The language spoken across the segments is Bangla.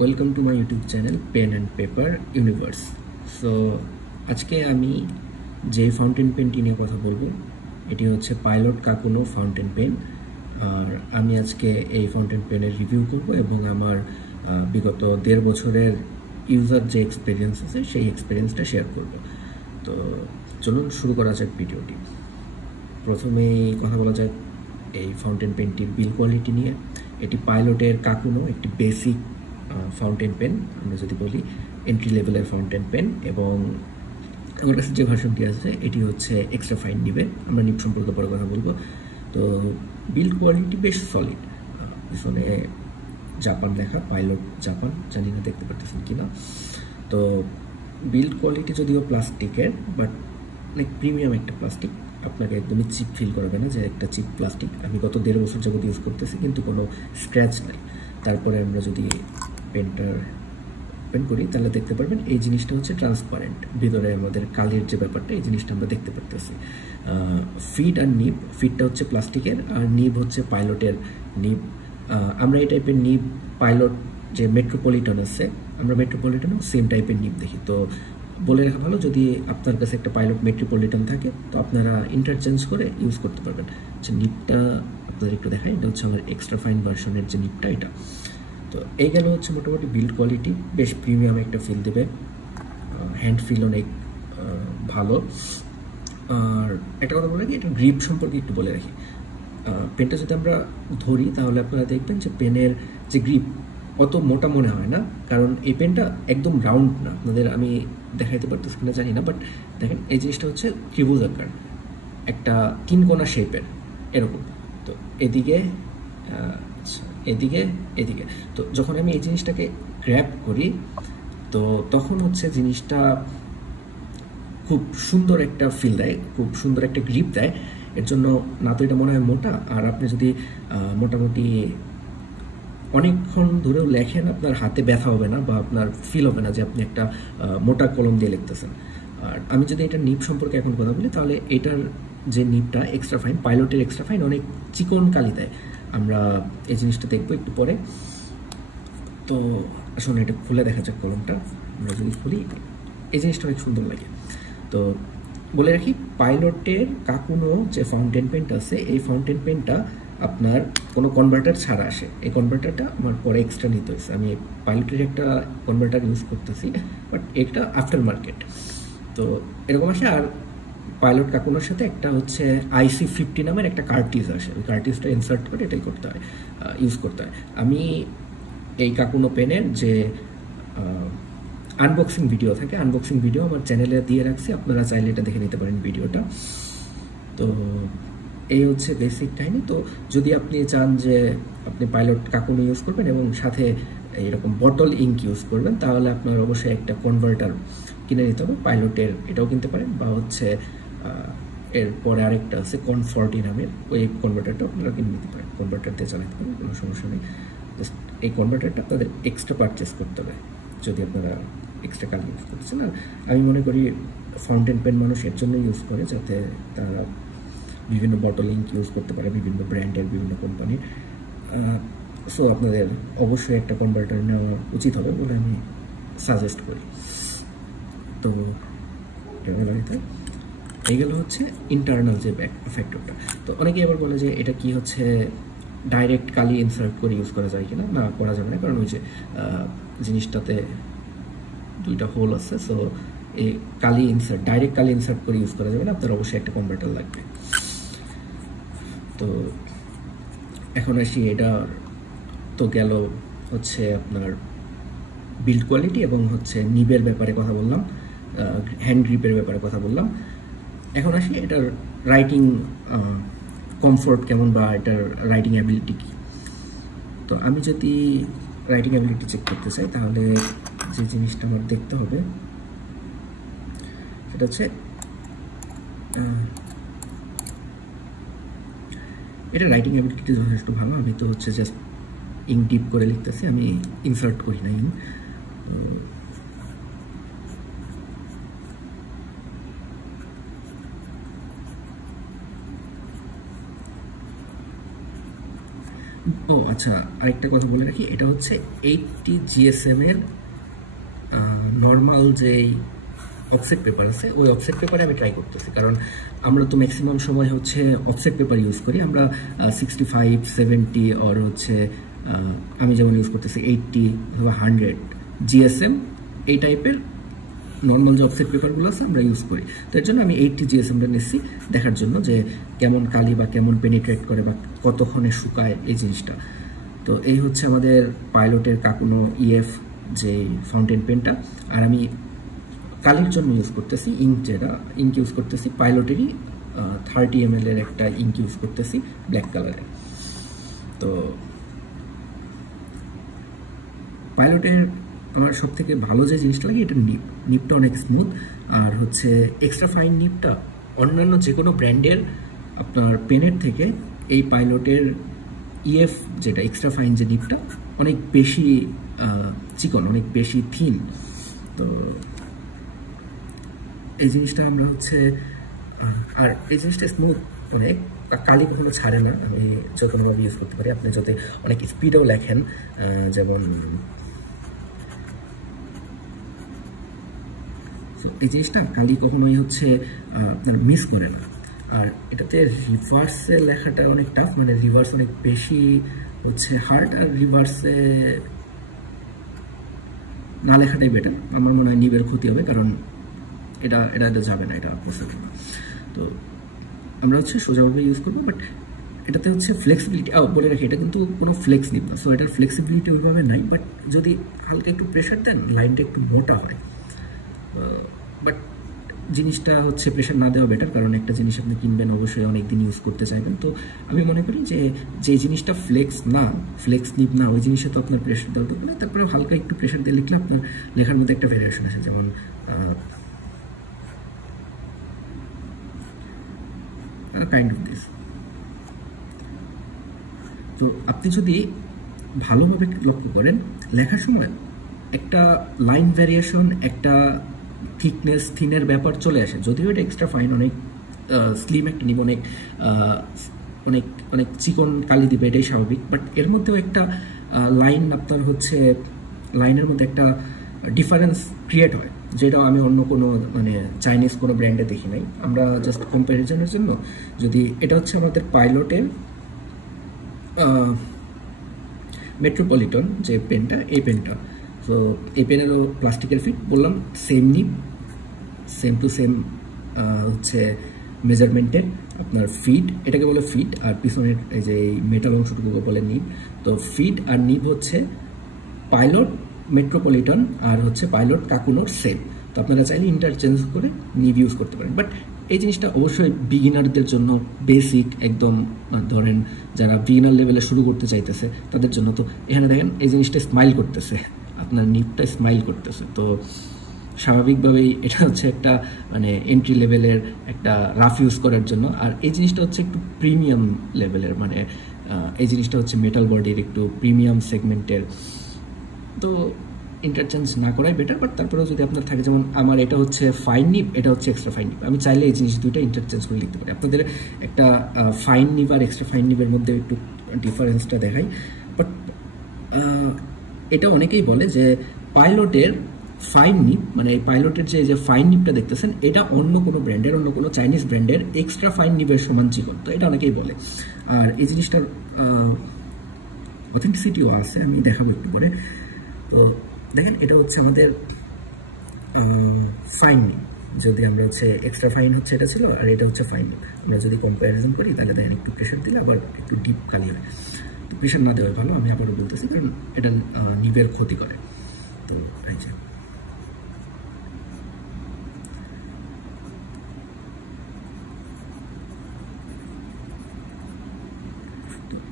Welcome to my YouTube channel pen and paper universe. So আজকে আমি যে ফাউন্টেন পেনটি নিয়ে কথা বলবো এটি হচ্ছে পাইলট কাকুনো ফাউন্টেন পেন। আর আমি আজকে এই ফাউন্টেন পেনের রিভিউ করব এবং আমার বিগত 1.5 বছরের ইউজার যে এক্সপিরিয়েন্স আছে সেই এক্সপিরিয়েন্সটা শেয়ার করব। তো চলুন শুরু করা যাক ভিডিওটি। প্রথমেই কথা বলা যাক এই ফাউন্টেন পেনটির বিল কোয়ালিটি নিয়ে। এটি পাইলটের কাকুনো একটি বেসিক ফাউন্টেন পেন, আমরা যদি বলি এন্ট্রি লেভেলের ফাউন্টেন পেন, এবং আমার কাছে যে ভার্সনটি আছে এটি হচ্ছে এক্সট্রা ফাইন নিবে। আমরা নিব সম্পর্কে পরে কথা বলবো। তো বিল্ড কোয়ালিটি বেশ সলিড, পিছনে জাপান লেখা, পাইলট জাপান, জানি না দেখতে পারতেছেন কিনা। তো বিল্ড কোয়ালিটি যদিও প্লাস্টিকের, বাট অনেক প্রিমিয়াম একটা প্লাস্টিক, আপনাকে একদমই চিপ ফিল করবে না যে একটা চিপ প্লাস্টিক। আমি গত 1.5 বছর যাবত ইউজ করতেছি কিন্তু কোনো স্ক্র্যাচ নেই। তারপরে আমরা যদি পেনটা ওপেন করি তাহলে দেখতে পারবেন এই জিনিসটা হচ্ছে ট্রান্সপারেন্ট, ভিতরে আমাদের কালির যে ব্যাপারটা এই জিনিসটা আমরা দেখতে পারতেছি। ফিড আর নিব, ফিডটা হচ্ছে প্লাস্টিকের আর নিব হচ্ছে পাইলটের নিব। আমরা এই টাইপের নিব পাইলট যে মেট্রোপলিটন আছে, আমরা মেট্রোপলিটনও সেম টাইপের নিব দেখি। তো বলে রাখা ভালো, যদি আপনার কাছে একটা পাইলট মেট্রোপলিটন থাকে তো আপনারা ইন্টারচেঞ্জ করে ইউজ করতে পারবেন। যে নিবটা আপনাদের একটু দেখাই, এটা হচ্ছে আমার এক্সট্রা ফাইন ভার্সনের যে নিবটা এটা। তো এই গেল হচ্ছে মোটামুটি বিল্ড কোয়ালিটি, বেশ প্রিমিয়াম একটা ফিল দেবে, হ্যান্ড ফিল অনেক ভালো। আর একটা কথা বলে রাখি, এটা গ্রিপ সম্পর্কে একটু বলে রাখি। পেনটা যদি আমরা ধরি তাহলে আপনারা দেখবেন যে পেনের যে গ্রিপ অত মোটা মনে হয় না, কারণ এই পেনটা একদম রাউন্ড না। আপনাদের আমি দেখাইতে পারতেছি কিনা জানি না, বাট দেখেন এই জিনিসটা হচ্ছে ত্রিভুজ আকার, একটা 3 কোণা শেপের এরকম। তো এদিকে এদিকে এদিকে, তো যখন আমি এই জিনিসটাকে গ্র্যাব করি তো তখন হচ্ছে জিনিসটা খুব সুন্দর একটা ফিল দেয়, খুব সুন্দর একটা গ্রিপ দেয়। এর জন্য না তো এটা মনে হয় মোটা, আর আপনি যদি মোটামুটি অনেকক্ষণ ধরেও লেখেন আপনার হাতে ব্যথা হবে না বা আপনার ফিল হবে না যে আপনি একটা মোটা কলম দিয়ে লিখতেছেন। আর আমি যদি এটা নিব সম্পর্কে এখন কথা বলি তাহলে এটার যে নিবটা এক্সট্রা ফাইন, পাইলটের এক্সট্রা ফাইন অনেক চিকন কালি দেয়। আমরা এই জিনিসটা দেখবো একটু পরে। তো আসলে এটা খুলে দেখা যাক কলমটা। আমরা যদি খুলি এই জিনিসটা অনেক সুন্দর লাগে। তো বলে রাখি, পাইলটের কাকুনো যে ফাউন্টেন পেনটা আছে এই ফাউন্টেন পেনটা আপনার কোনো কনভার্টার ছাড়া আসে। এই কনভার্টারটা আমার পরে এক্সট্রা নিতে হয়েছে, আমি পাইলটের একটা কনভার্টার ইউজ করতেছি, বাট এটা আফটার মার্কেট। তো এরকম আসে। আর পাইলট কাকুনোর সাথে একটা হচ্ছে IC50 নামের একটা কার্ট্রিজ আসে, ওই কার্ট্রিজটা ইনসার্ট করে এটাই করতে হয়, ইউজ করতে হয়। আমি এই কাকুনো পেনের যে আনবক্সিং ভিডিও থাকে, আনবক্সিং ভিডিও আমার চ্যানেলে দিয়ে রাখছি, আপনারা চাইলে এটা দেখে নিতে পারেন ভিডিওটা। তো এই হচ্ছে বেসিক কাহিনী। তো যদি আপনি চান যে আপনি পাইলট কাকুনো ইউজ করবেন এবং সাথে এরকম বটল ইঙ্ক ইউজ করবেন তাহলে আপনার অবশ্যই একটা কনভার্টার কিনে নিতে হবে। পাইলটের এটাও কিনতে পারেন, বা হচ্ছে এরপরে আরেকটা আছে কনফর্টি নামের, ওই কনভার্টারটা আপনারা কিনে নিতে পারেন, কনভার্টার দিয়ে চালাতে পারেন, কোনো সমস্যা নেই। জাস্ট এই কনভার্টারটা আপনাদের এক্সট্রা পারচেস করতে হবে যদি আপনারা এক্সট্রা কালি ইউজ করছেন। আর আমি মনে করি ফাউন্টেন পেন মানুষ এর জন্য ইউজ করে যাতে তারা বিভিন্ন বটল ইঙ্ক ইউজ করতে পারে, বিভিন্ন ব্র্যান্ডের, বিভিন্ন কোম্পানির। সো আপনাদের অবশ্যই একটা কনভার্টার নেওয়া উচিত হবে বলে আমি সাজেস্ট করি। তো এই গেল হচ্ছে ইন্টারনাল যে ব্যাক ফ্যাক্টরটা। তো অনেকেই আবার বলে যে এটা কি হচ্ছে ডাইরেক্ট কালি ইনসার্ট করে ইউজ করা যায় কিনা। না, করা যাবে না, কারণ ওই যে জিনিসটাতে 2টা হোল আছে। সো এই কালি ইনসার্ট, ডাইরেক্ট কালি ইনসার্ট করে ইউজ করা যাবে না, আপনার অবশ্যই একটা কনভার্টার লাগবে। তো এখন আসি, এটা তো গেল হচ্ছে আপনার বিল্ড কোয়ালিটি এবং হচ্ছে নিবের ব্যাপারে কথা বললাম, হ্যান্ড গ্রিপের ব্যাপারে কথা বললাম। এখন আসি এটার রাইটিং কমফোর্ট কেমন, বা এটার রাইটিং অ্যাবিলিটি কী। তো আমি যদি রাইটিং অ্যাবিলিটি চেক করতে চাই তাহলে যে জিনিসটা আমার দেখতে হবে সেটা হচ্ছে এটা রাইটিং অ্যাবিলিটি যথেষ্ট ভালো। আমি তো হচ্ছে জাস্ট ইঙ্ক ডিপ করে লিখতেছি, আমি ইনসার্ট করি না ইঙ্ক। ও আচ্ছা, আরেকটা কথা বলে রাখি, এটা হচ্ছে 80 GSM এর নর্মাল যেই অফসেট পেপার আছে, ওই অফসেট পেপারে আমি ট্রাই করতেছি, কারণ আমরা তো ম্যাক্সিমাম সময় হচ্ছে অফসেট পেপার ইউজ করি। আমরা 65, 70 আর হচ্ছে আমি যেমন ইউজ করতেছি 80 অথবা 100 GSM, এই টাইপের নর্মাল যে অফসেট পেপারগুলো আছে আমরা ইউজ করি। তো এর জন্য আমি 80 GSMটা নিচ্ছি দেখার জন্য যে কেমন কালি বা কেমন পেনিট্রেট করে বা কতক্ষণে শুকায় এই জিনিসটা। তো এই হচ্ছে আমাদের পাইলটের কাকুনো EF যে ফাউন্টেন পেনটা। আর আমি কালির জন্য ইউজ করতেছি ইঙ্ক, যেটা ইঙ্ক ইউজ করতেছি পাইলটেরই 30 ml এর একটা ইঙ্ক ইউজ করতেছি ব্ল্যাক কালারে। তো পাইলটের আমার সব থেকে ভালো যে জিনিসটা লাগে এটা নিপটা অনেক স্মুথ, আর হচ্ছে এক্সট্রা ফাইন নিপটা অন্যান্য যে কোনো ব্র্যান্ডের আপনার পেনের থেকে এই পাইলটের EF যেটা এক্সট্রা ফাইন যে নিপটা অনেক বেশি চিকন, অনেক বেশি থিন। তো এই জিনিসটা আমরা হচ্ছে, আর এই জিনিসটা স্মুথ অনেক, কালি কখনো ছাড়ে না। আমি যে কোনোভাবে ইউজ করতে পারি। আপনি যদি অনেক স্পিডেও লেখেন, যেমন এই জিনিসটা কালি কখনোই হচ্ছে মিস করে না। আর এটাতে রিভার্সে লেখাটা অনেক টাফ, মানে রিভার্স অনেক বেশি হচ্ছে হার্ড, আর রিভার্সে না লেখাটাই বেটার। আমার মনে হয় নিবের ক্ষতি হবে, কারণ এটা যাবে না, এটা পসিবল না। তো আমরা হচ্ছে সোজাভাবে ইউজ করবো, বাট এটাতে হচ্ছে ফ্লেক্সিবিলিটি বলে রাখি, এটা কিন্তু কোনো ফ্লেক্স নিব না, সো এটার ফ্লেক্সিবিলিটি ওইভাবে নাই। বাট যদি হালকা একটু প্রেশার দেন লাইনটা একটু মোটা হয়, বাট জিনিসটা হচ্ছে প্রেশার না দেওয়া বেটার, কারণ একটা জিনিস আপনি কিনবেন অবশ্যই অনেক দিন ইউজ করতে চাইবেন। তো আমি মনে করি যে জিনিসটা ফ্লেক্স নিব না, ওই জিনিসে তো আপনার প্রেশার দেওয়া দরকার নেই। তারপরে হালকা একটু প্রেশার দিয়ে লিখলে আপনার লেখার মধ্যে একটা ভ্যারিয়েশন আছে, যেমন কাইন্ড অফ দিস। তো আপনি যদি ভালোভাবে লক্ষ্য করেন লেখার সময় একটা লাইন ভ্যারিয়েশন, একটা থিনের ব্যাপার চলে আসে। যদিও এটা এক্সট্রা ফাইন, অনেক স্লিম একটা নিব, অনেক অনেক চিকন কালি দিবে, এটাই স্বাভাবিক। বাট এর মধ্যেও একটা লাইন আপনার হচ্ছে লাইনের মধ্যে একটা ডিফারেন্স ক্রিয়েট হয়, যেটা আমি অন্য কোনো মানে চাইনিজ কোনো ব্র্যান্ডে দেখি নাই। আমরা জাস্ট কম্প্যারিজনের জন্য, যদি এটা হচ্ছে আমাদের পাইলটের মেট্রোপলিটন যে পেনটা, এই পেনটা, তো এই পেনেরও প্লাস্টিকের ফিট বললাম, সেম টু সেম হচ্ছে মেজারমেন্টের আপনার ফিট, এটাকে বলে ফিট, আর পিছনের এই যে মেটাল অংশটুকু বলে নিব। তো ফিট আর নিব হচ্ছে পাইলট মেট্রোপলিটন আর হচ্ছে পাইলট কাকুনোর সেম। তো আপনারা চাইলে ইন্টারচেঞ্জ করে নিব ইউজ করতে পারেন। বাট এই জিনিসটা অবশ্যই বিগিনারদের জন্য বেসিক, একদম ধরেন যারা বিগিনার লেভেলে শুরু করতে চাইতেছে তাদের জন্য। তো এখানে দেখেন এই জিনিসটা স্মাইল করতেছে, আপনার নিবটা স্মাইল করতেছে। তো স্বাভাবিকভাবেই এটা হচ্ছে একটা মানে এন্ট্রি লেভেলের একটা রাফ ইউজ করার জন্য। আর এই জিনিসটা হচ্ছে একটু প্রিমিয়াম লেভেলের, মানে এই জিনিসটা হচ্ছে মেটাল বডির একটু প্রিমিয়াম সেগমেন্টের। তো ইন্টারচেঞ্জ না করাই বেটার। বাট তারপরেও যদি আপনার থাকে, যেমন আমার এটা হচ্ছে ফাইন নিব, এটা হচ্ছে এক্সট্রা ফাইন নিব, আমি চাইলে এই জিনিস দুইটা ইন্টারচেঞ্জ করে লিখতে পারি। আপনাদের একটা ফাইন নিব আর এক্সট্রা ফাইন নিবের মধ্যে একটু ডিফারেন্সটা দেখাই। বাট এটা অনেকেই বলে যে পাইলটের ফাইন নিব, মানে এই পাইলটের যে ফাইন নিবটা দেখতেছেন, এটা অন্য কোনো ব্র্যান্ডের, অন্য কোনো চাইনিজ ব্র্যান্ডের এক্সট্রা ফাইন নিবের সমান চিকন। তো এটা অনেকেই বলে, আর এই জিনিসটার অথেন্টিসিটিও আছে, আমি দেখাবো একটু পরে। তো দেখেন এটা হচ্ছে আমাদের ফাইন নিব, যদি আমরা হচ্ছে এক্সট্রা ফাইন হচ্ছে এটা ছিল, আর এটা হচ্ছে ফাইন নিব। আমরা যদি কম্প্যারিজন করি তাহলে দেখেন একটু প্রেশার দিলে আবার একটু ডিপ কালি হয়। তো প্রেশার না দেওয়া ভালো, আমি আবারও বলতেছি, কারণ এটা নিবের ক্ষতি করে। তো এই যে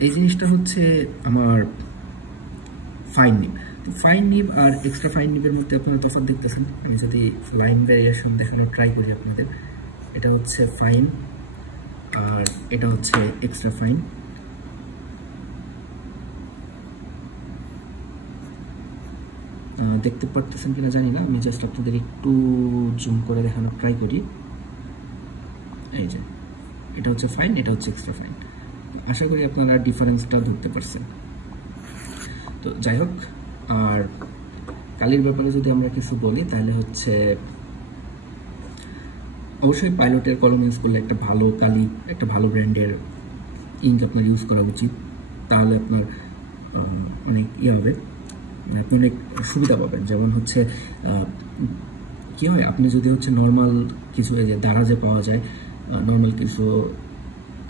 এই জিনিসটা হচ্ছে আমার ফাইন নিব। তো ফাইন নিব আর এক্সট্রা ফাইন নিবের মধ্যে আপনারা তফাৎ দেখতেছেন। আমি যদি লাইন ভ্যারিয়েশন দেখানোর ট্রাই করি আপনাদের, এটা হচ্ছে ফাইন আর এটা হচ্ছে এক্সট্রা ফাইন। দেখতে পারতেছেন কিনা জানি না, আমি জাস্ট আপনাদের একটু জুম করে দেখানোর ট্রাই করি। এই যে এটা হচ্ছে ফাইন, এটা হচ্ছে এক্সট্রা ফাইন। আশা করি আপনারা ডিফারেন্সটা ধরতে পারছেন। তো যাই হোক, আর কালির ব্যাপারে যদি আমরা কিছু বলি তাহলে হচ্ছে অবশ্যই পাইলটের কলম ইউজ করলে একটা ভালো কালি, একটা ভালো ব্র্যান্ডের ইঙ্ক আপনার ইউজ করা উচিত। তাহলে আপনার অনেক হবে, আপনি অনেক সুবিধা পাবেন। যেমন হচ্ছে কী হয়, আপনি যদি হচ্ছে নর্মাল কিছু দারাজে পাওয়া যায় নর্মাল কিছু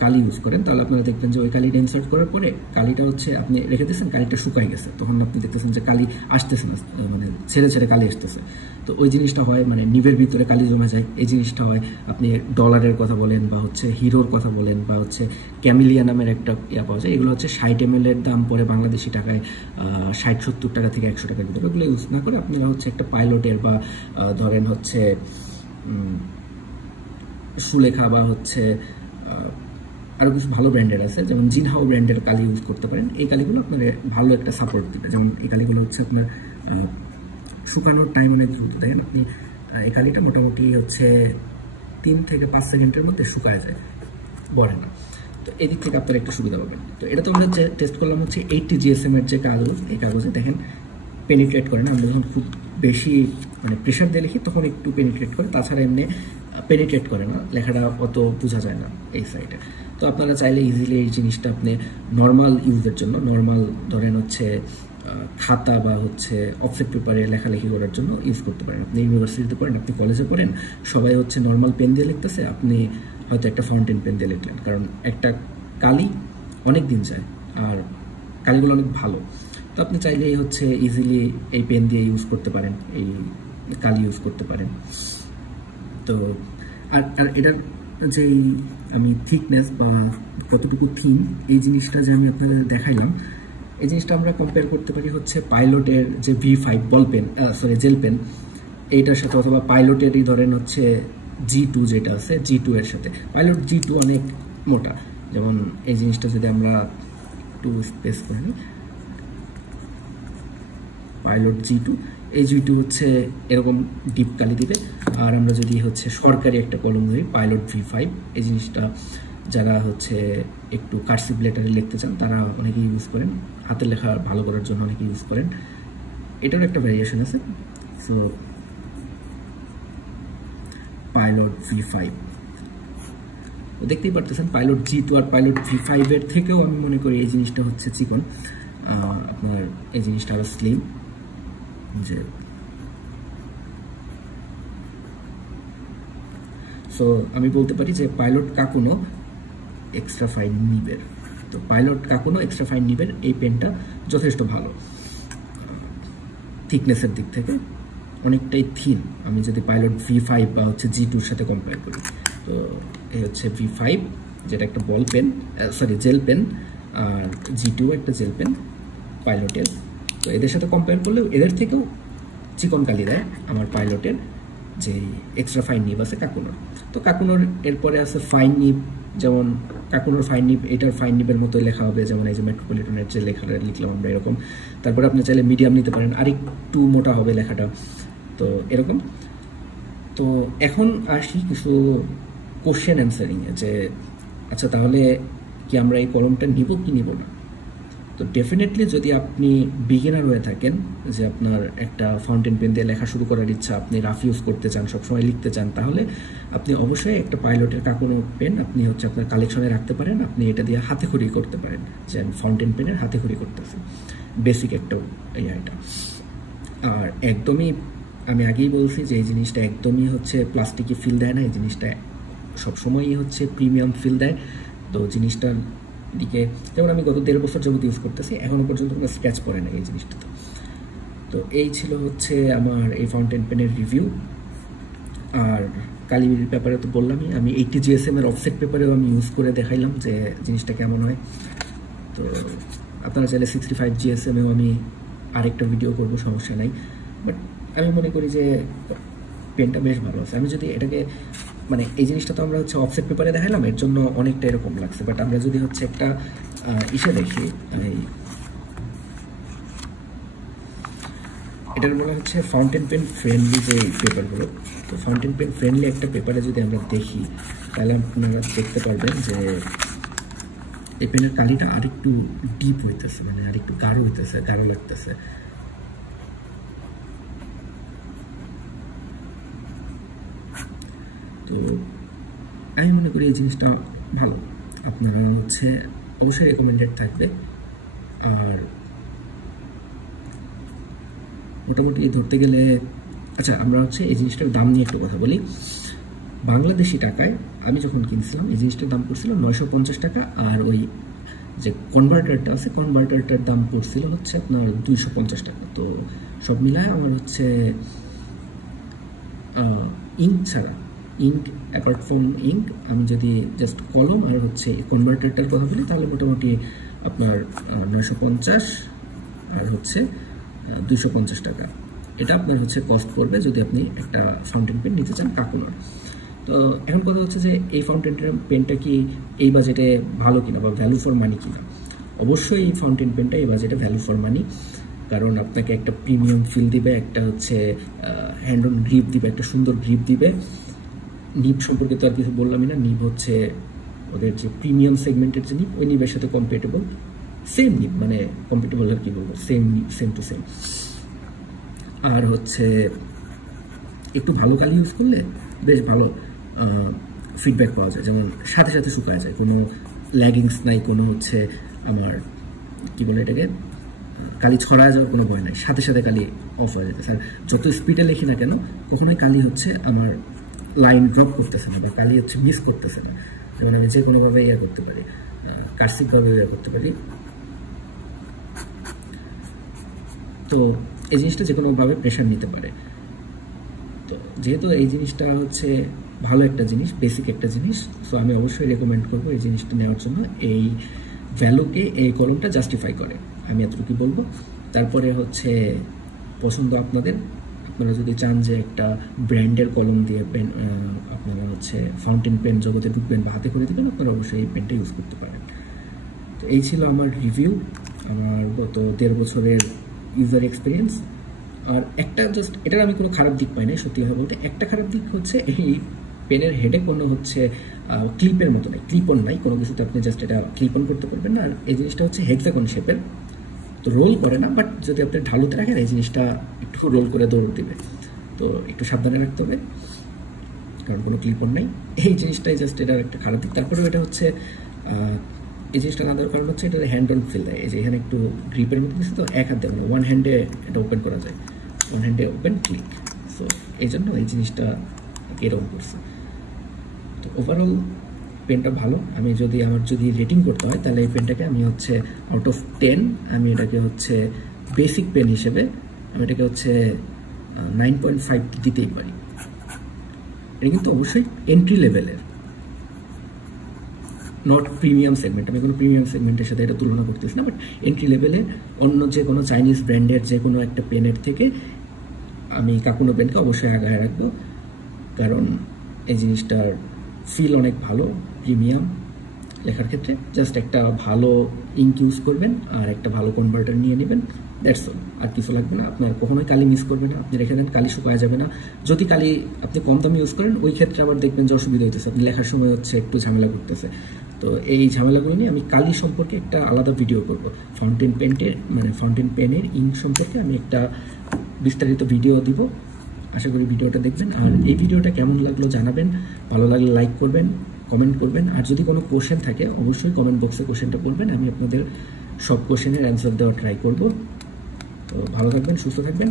কালি ইউজ করেন, তাহলে আপনারা দেখবেন যে ওই কালিটা ইনসার্ট করার পরে কালিটা হচ্ছে আপনি রেখে দিয়েছেন, কালিটা শুকাই গেছে, তখন আপনি দেখতেছেন যে কালি আসতেছে না, মানে ছেড়ে ছেড়ে কালি আসতেছে। তো ওই জিনিসটা হয়, মানে নিবের ভিতরে কালি জমে যায়, এই জিনিসটা হয়। আপনি ডলারের কথা বলেন বা হচ্ছে হিরোর কথা বলেন বা হচ্ছে ক্যামিলিয়া নামের একটা পাওয়া যায়, এগুলো হচ্ছে 60 ml এর দাম পরে বাংলাদেশি টাকায় 60-70 টাকা থেকে 100 টাকার ভিতরে। ওগুলো ইউজ না করে আপনারা হচ্ছে একটা পাইলটের বা ধরেন হচ্ছে সুলেখা বা হচ্ছে আরও কিছু ভালো ব্র্যান্ডের আছে, যেমন জিনহাও ব্র্যান্ডের কালি ইউজ করতে পারেন। এই কালিগুলো আপনার ভালো একটা সাপোর্ট দেবে। যেমন এই কালিগুলো হচ্ছে আপনার শুকানোর টাইম অনেক দ্রুত। দেখেন আপনি এই কালিটা মোটামুটি হচ্ছে 3 থেকে 5 সেকেন্ডের মধ্যে শুকায় যায়, বড়ে না। তো এদিক থেকে আপনারা একটু সুবিধা পাবেন। তো এটা তো আমরা টেস্ট করলাম হচ্ছে 80 GSM এর যে কাগজ, এই কাগজে দেখেন পেনিট্রেট করে না। আমরা যখন খুব বেশি মানে প্রেশার দিয়ে লিখি তখন একটু পেনিট্রেট করে, তাছাড়া এমনি পেনিট্রেট করে না, লেখাটা অত বোঝা যায় না এই সাইডে। তো আপনারা চাইলে ইজিলি এই জিনিসটা আপনি নর্মাল ইউজের জন্য, নর্মাল ধরেন হচ্ছে খাতা বা হচ্ছে অফসেট পেপারে লেখালেখি করার জন্য ইউজ করতে পারেন। আপনি ইউনিভার্সিটিতে পড়েন, আপনি কলেজে পড়েন, সবাই হচ্ছে নর্মাল পেন দিয়ে লিখতেছে, আপনি হয়তো একটা ফাউন্টেন পেন দিয়ে লিখলেন, কারণ একটা কালি অনেক দিন যায় আর কালিগুলো অনেক ভালো। তো আপনি চাইলেই হচ্ছে ইজিলি এই পেন দিয়ে ইউজ করতে পারেন, এই কালি ইউজ করতে পারেন। তো আর এটার যেই আমি থিকনেস বা কতটুকু থিন, এই জিনিসটা যে আমি আপনাদের দেখাইলাম, এই জিনিসটা আমরা কম্পেয়ার করতে পারি হচ্ছে পাইলটের যে V5 ball pen, gel pen, এইটার সাথে, অথবা পাইলটেরই ধরেন হচ্ছে G2 যেটা আছে, G2 এর সাথে। পাইলট G2 অনেক মোটা। যেমন এই জিনিসটা যদি আমরা একটু স্পেস করে নিই, পাইলট G2, এই G2 হচ্ছে এরকম ডিপ কালি দিবে। আর আমরা যদি হচ্ছে সরকারি একটা কলম ধরি পাইলট V5, এই জিনিসটা যারা হচ্ছে একটু কার্সিভ লেটারে লিখতে চান তারা অনেকে ইউজ করেন, হাতের লেখা ভালো করার জন্য অনেকে ইউজ করেন। এটারও একটা ভ্যারিয়েশন আছে। সো পাইলট V5 দেখতেই পারতেছেন, পাইলট G2 আর পাইলট V5 এর থেকেও আমি মনে করি এই জিনিসটা হচ্ছে চিকন, আপনার এই জিনিসটা আরো স্লিম। যে সো আমি বলতে পারি যে পাইলট কাকুনো এক্সট্রা ফাইন নিবের, তো পাইলট কাকুনো এক্সট্রা ফাইন নিবের এই পেনটা যথেষ্ট ভালো থিকনেসের দিক থেকে, অনেকটাই থিন। আমি যদি পাইলট V5 বা হচ্ছে G2-র সাথে কম্পেয়ার করি, তো এই হচ্ছে V5 যেটা একটা বল পেন, জেল পেন, আর G2 একটা জেল পেন পাইলটের। তো এদের সাথে কম্পেয়ার করলেও এদের থেকেও চিকন কালি দেয় আমার পাইলটের যে এক্সট্রা ফাইন নিব আছে কাকুনোর। তো কাকুনোর এরপরে আছে ফাইন নিব, যেমন কাকুনোর ফাইন নিব এটার ফাইন নিবের মতোই লেখা হবে, যেমন এই যে মেট্রোপলিটনের যে লেখাটা লিখলাম আমরা এরকম। তারপরে আপনি চাইলে মিডিয়াম নিতে পারেন, আরেকটু মোটা হবে লেখাটা, তো এরকম। তো এখন আসি কিছু কোশ্চেন অ্যান্সারিংয়ে, যে আচ্ছা তাহলে কি আমরা এই কলমটা নিব কি নিব না। তো ডেফিনেটলি যদি আপনি বিগিনার হয়ে থাকেন, যে আপনার একটা ফাউন্টেন পেন দিয়ে লেখা শুরু করার ইচ্ছা, আপনি রাফ ইউজ করতে চান, সবসময় লিখতে চান, তাহলে আপনি অবশ্যই একটা পাইলটের কাকুনো পেন আপনি হচ্ছে আপনার কালেকশনে রাখতে পারেন। আপনি এটা দিয়ে হাতে খড়ি করতে পারেন, যে আমি ফাউন্টেন পেনের হাতে খড়ি করতেছি, বেসিক একটা এটা। আর একদমই আমি আগেই বলছি যে এই জিনিসটা একদমই হচ্ছে প্লাস্টিকে ফিল দেয় না, এই জিনিসটা সবসময়ই হচ্ছে প্রিমিয়াম ফিল দেয়। তো জিনিসটার দিকে যেমন আমি গত 1.5 বছর যাবত ইউজ করতেছি, এখনও পর্যন্ত কোনো স্ক্র্যাচ পড়ে না এই জিনিসটাতে। তো এই ছিল হচ্ছে আমার এই ফাউন্টেন পেনের রিভিউ। আর কালির ব্যাপারে তো বললামই, আমি 80 GSM এর অফসেট পেপারেও আমি ইউজ করে দেখাইলাম যে জিনিসটা কেমন হয়। তো আপনারা চাইলে 65 GSM-এও আমি আরেকটা ভিডিও করবো, সমস্যা নাই। বাট আমি মনে করি যে পেনটা বেশ ভালো আছে। আমি যদি এটাকে মানে এই জিনিসটা তো আমরা হচ্ছে অফসেট পেপারে দেখালাম, এর জন্য অনেকটা এরকম লাগছে। বাট আমরা যদি হচ্ছে একটা ইসে দেখি, এটার বলা হচ্ছে ফাউন্টেন পেন ফ্রেন্ডলি যে পেপারগুলো, তো ফাউন্টেন পেন ফ্রেন্ডলি একটা পেপারে যদি আমরা দেখি, তাহলে আপনারা দেখতে পারবেন যে এই পেনের কালিটা আরেকটু ডিপ হইতেছে, মানে আরেকটু গাঢ় হইতেছে, গাঢ় লাগতেছে। তো আমি মনে করি এই জিনিসটা ভালো, আপনারা হচ্ছে অবশ্যই রেকমেন্ডেড থাকবে। আর মোটামুটি ধরতে গেলে, আচ্ছা আমরা হচ্ছে এই জিনিসটার দাম নিয়ে একটু কথা বলি। বাংলাদেশি টাকায় আমি যখন কিনছিলাম এই জিনিসটার দাম পড়ছিল 950 টাকা, আর ওই যে কনভার্টারটা আছে কনভার্টারটার দাম পড়ছিল হচ্ছে আপনার 250 টাকা। তো সব মিলায় আমার হচ্ছে ইঙ্ক ছাড়া, ইঙ্ক অ্যাপার্ট ফ্রম ইঙ্ক, আমি যদি জাস্ট কলম আর হচ্ছে কনভার্টারটার কথা বলি তাহলে মোটামুটি আপনার 950 আর হচ্ছে 250 টাকা এটা আপনার হচ্ছে কস্ট করবে যদি আপনি একটা ফাউন্টেন পেন নিতে চান কাকুনোর। তো এখন কথা হচ্ছে যে এই ফাউন্টেন পেনটা কি এই বাজেটে ভালো কিনা বা ভ্যালু ফর মানি কিনা। অবশ্যই এই ফাউন্টেন পেনটা এই বাজেটে ভ্যালু ফর মানি, কারণ আপনাকে একটা প্রিমিয়াম ফিল দিবে, একটা হচ্ছে হ্যান্ড অন গ্রিপ দিবে, একটা সুন্দর গ্রিপ দিবে। নিব সম্পর্কে তো আর কিছু বললামই না, নিব হচ্ছে ওদের যে প্রিমিয়াম সেগমেন্টের যে নিব, ওই নিবের সাথে কম্পেটেবল, সেম নিব, মানে কম্পেটেবল আর কি বলবো, সেম নিব, সেম টু সেম। আর হচ্ছে একটু ভালো কালি ইউজ করলে বেশ ভালো ফিডব্যাক পাওয়া যায়, যেমন সাথে সাথে শুকায় যায়, কোনো ল্যাগিংস নাই, কোনো হচ্ছে আমার কি বলে এটাকে কালি ছড়ায় যাওয়ার কোনো ভয় নাই, সাথে সাথে কালি অফ হয়ে যেতে। স্যার যত স্পিডে লিখি না কেন কখনোই কালি হচ্ছে আমার লাইন ড্রপ করতেছে না বা কালি হচ্ছে মিস করতেছে না, যেমন আমি যে কোনোভাবে ইয়ে করতে পারি, কার্সিকভাবে ইয়ে করতে পারি। তো এই জিনিসটা যে কোনোভাবে প্রেশার নিতে পারে। তো যেহেতু এই জিনিসটা হচ্ছে ভালো একটা জিনিস, বেসিক একটা জিনিস, সো আমি অবশ্যই রেকমেন্ড করবো এই জিনিসটা নেওয়ার জন্য। এই ভ্যালুকে এই কলমটা জাস্টিফাই করে, আমি এতটুকু বলবো। তারপরে হচ্ছে পছন্দ আপনাদের, আপনারা যদি চান যে একটা ব্র্যান্ডের কলম দিয়ে পেন আপনারা হচ্ছে ফাউন্টেন পেন জগতে ঢুকবেন বা হাতে করে দেবেন, আপনারা অবশ্যই এই পেনটা ইউজ করতে পারেন। তো এই ছিল আমার রিভিউ, আমার গত 1.5 বছরের ইউজার এক্সপিরিয়েন্স। আর একটা জাস্ট এটার আমি কোনো খারাপ দিক পাই না সত্যি কথা বলতে। একটা খারাপ দিক হচ্ছে এই পেনের হেডে কোনো হচ্ছে ক্লিপের মতো নেই, ক্লিপ অন নাই কোনো কিছুতে, আপনি জাস্ট এটা ক্লিপ অন করতে পারবেন না। আর এই জিনিসটা হচ্ছে হেক্সাগন শেপের, তো রোল করে না, বাট যদি আপনি ঢালুতে রাখেন এই জিনিসটা একটু রোল করে দৌড় দিবে, তো একটু সাবধানে রাখতে হবে কারণ কোনো ক্লিপ অন নাই। এই জিনিসটাই জাস্ট এটার একটা খারাপ দিক। তারপরেও এটা হচ্ছে এই জিনিসটা না দেওয়ার কারণ হচ্ছে এটা হ্যান্ড অন ফিল দেয়, এই যে এখানে একটু গ্রিপের মতো দিচ্ছে, তো এক হাত দেয়, মানে ওয়ান হ্যান্ডে এটা ওপেন করা যায়, ওয়ান হ্যান্ডে ওপেন ক্লিক, সো এই জন্য এই জিনিসটা এরকম করছে। তো ওভারঅল পেনটা ভালো। আমি যদি আমার যদি রেটিং করতে হয় তাহলে এই পেনটাকে আমি হচ্ছে আউট অফ 10 আমি এটাকে হচ্ছে বেসিক পেন হিসেবে আমি এটাকে হচ্ছে 9.5 দিতেই পারি। এটা কিন্তু অবশ্যই এন্ট্রি লেভেলের, নট প্রিমিয়াম সেগমেন্ট, আমি কোনো প্রিমিয়াম সেগমেন্টের সাথে এটা তুলনা করতেছি না, বাট এন্ট্রি লেভেলে অন্য যে কোনো চাইনিজ ব্র্যান্ডের যে কোনো একটা পেনের থেকে আমি কাকুনো পেনকে অবশ্যই আগায় রাখবো, কারণ এই জিনিসটার ফিল অনেক ভালো, প্রিমিয়াম লেখার ক্ষেত্রে। জাস্ট একটা ভালো ইঙ্ক ইউজ করবেন আর একটা ভালো কনভার্টার নিয়ে নেবেন, দ্যাটস অল, আর কিছু লাগবে না। আপনার কখনোই কালি মিস করবে না, আপনি রেখে দেন কালি শুকায় যাবে না। যদি কালি আপনি কম দামে ইউজ করেন ওই ক্ষেত্রে আবার দেখবেন যে অসুবিধা হইতেছে, আপনি লেখার সময় হচ্ছে একটু ঝামেলা করতেছে। তো এই ঝামেলাগুলো নিয়ে আমি কালি সম্পর্কে একটা আলাদা ভিডিও করব, ফাউন্টেন পেনের মানে ফাউন্টেন পেনের ইঙ্ক সম্পর্কে আমি একটা বিস্তারিত ভিডিও দিব, আশা করি ভিডিওটা দেখবেন। আর এই ভিডিওটা কেমন লাগলো জানাবেন, ভালো লাগলে লাইক করবেন, কমেন্ট করবেন, আর যদি কোনো কোশ্চেন থাকে অবশ্যই কমেন্ট বক্সে কোশ্চেনটা করবেন, আমি আপনাদের সব কোশ্চেনের অ্যান্সার দেওয়ার ট্রাই করব। তো ভালো থাকবেন, সুস্থ থাকবেন।